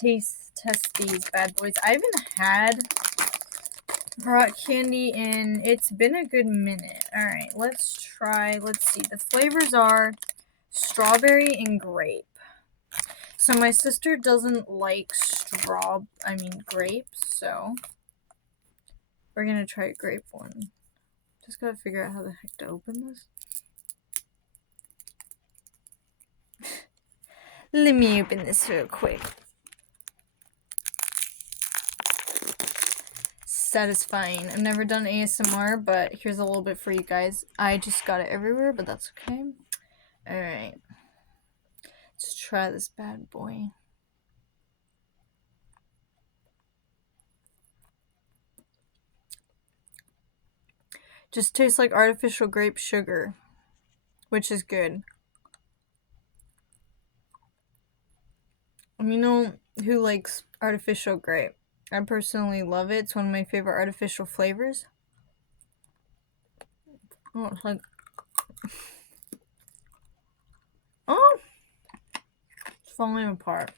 test these bad boys. I haven't had rock candy in, it's been a good minute. Alright, let's try, let's see. The flavors are strawberry and grape. So my sister doesn't like grapes, so we're gonna try a grape one. Just gotta figure out how the heck to open this. Let me open this real quick. Satisfying. I've never done ASMR, but here's a little bit for you guys. I just got it everywhere, but that's okay. Alright. Let's try this bad boy. Just tastes like artificial grape sugar, which is good. You know who likes artificial grape? I personally love it. It's one of my favorite artificial flavors. Oh, it's like... Oh! It's falling apart.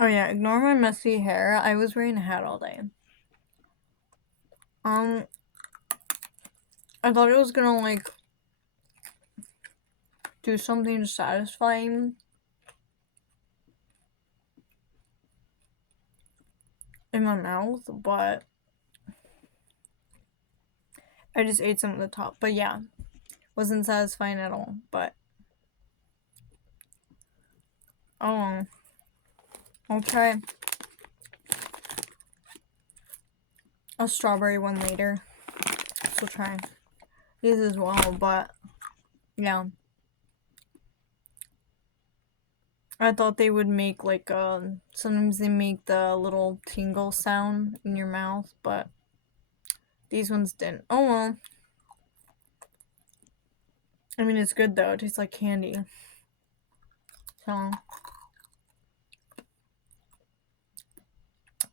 Oh yeah, ignore my messy hair. I was wearing a hat all day. I thought it was gonna, like, do something satisfying in my mouth, but I just ate some of the top. But yeah, wasn't satisfying at all, but oh, I'll try a strawberry one later. So try these as well, but yeah. I thought they would make like sometimes they make the little tingle sound in your mouth, but these ones didn't. Oh well. I mean, it's good though. It tastes like candy. So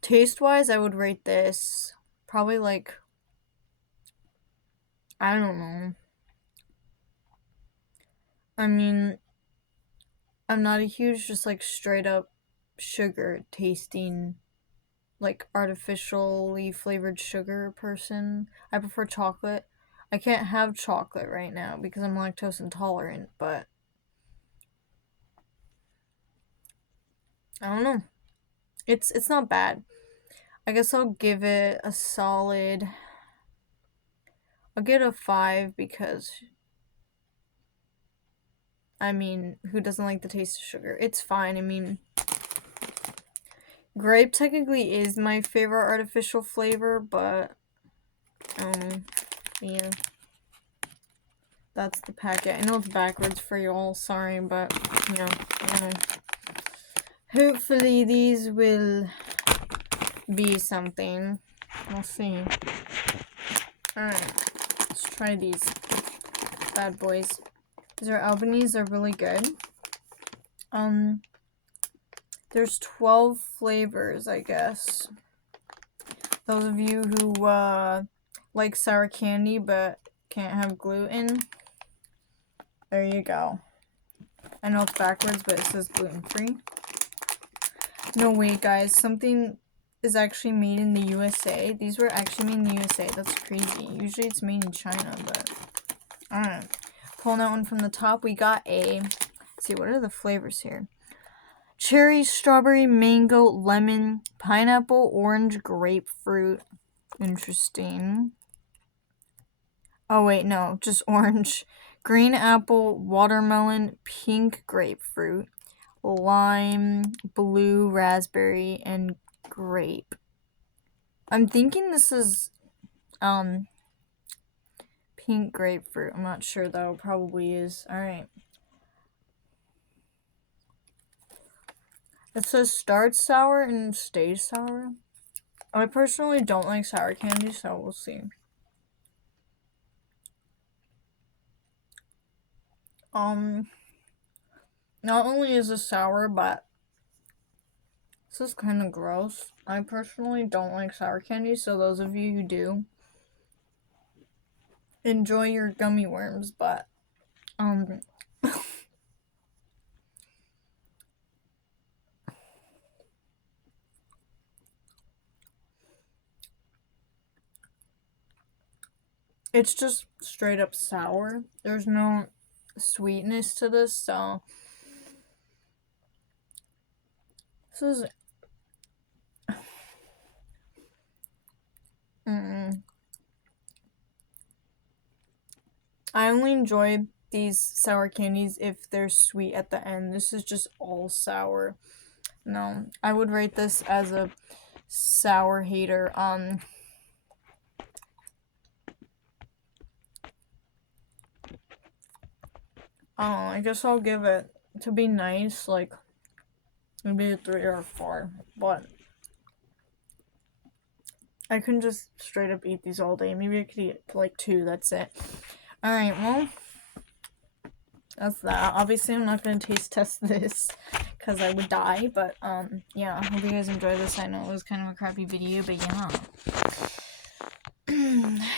taste wise, I would rate this probably like, I don't know. I mean, I'm not a huge just like straight up sugar tasting, like artificially flavored sugar person. I prefer chocolate. I can't have chocolate right now because I'm lactose intolerant, but I don't know. It's not bad. I guess I'll give it a solid, I'll get a 5 because, I mean, who doesn't like the taste of sugar? It's fine. I mean, grape technically is my favorite artificial flavor, but, yeah. That's the packet. I know it's backwards for y'all, sorry, but, yeah. Hopefully these will be something. We'll see. Alright, let's try these bad boys. These are Albanese, they're really good. There's 12 flavors, I guess. Those of you who like sour candy but can't have gluten, there you go. I know it's backwards, but it says gluten-free. No, wait, guys. Something is actually made in the USA. These were actually made in the USA. That's crazy. Usually it's made in China, but... Alright. Pulling that one from the top, we got a... Let's see, what are the flavors here? Cherry, strawberry, mango, lemon, pineapple, orange, grapefruit. Interesting. Oh, wait, no. Just orange. Green apple, watermelon, pink grapefruit, lime, blue raspberry, and grape. I'm thinking this is pink grapefruit. I'm not sure though. Probably is. Alright. It says starts sour and stays sour. I personally don't like sour candy, so we'll see. Not only is it sour, but This is kind of gross. I personally don't like sour candy, so those of you who do, enjoy your gummy worms, but, it's just straight up sour. There's no sweetness to this, so this is I only enjoy these sour candies if they're sweet at the end. This is just all sour. No, I would rate this as a sour hater. I guess I'll give it, to be nice, like, maybe a 3 or a 4, but I couldn't just straight up eat these all day. Maybe I could eat like 2, that's it. Alright, well, that's that. Obviously, I'm not going to taste test this, because I would die, but, yeah, I hope you guys enjoyed this. I know it was kind of a crappy video, but yeah.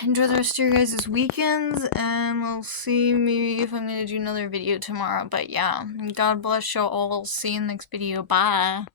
Enjoy the rest of your guys' weekends, and we'll see maybe if I'm going to do another video tomorrow, but yeah, God bless y'all. See you in the next video. Bye.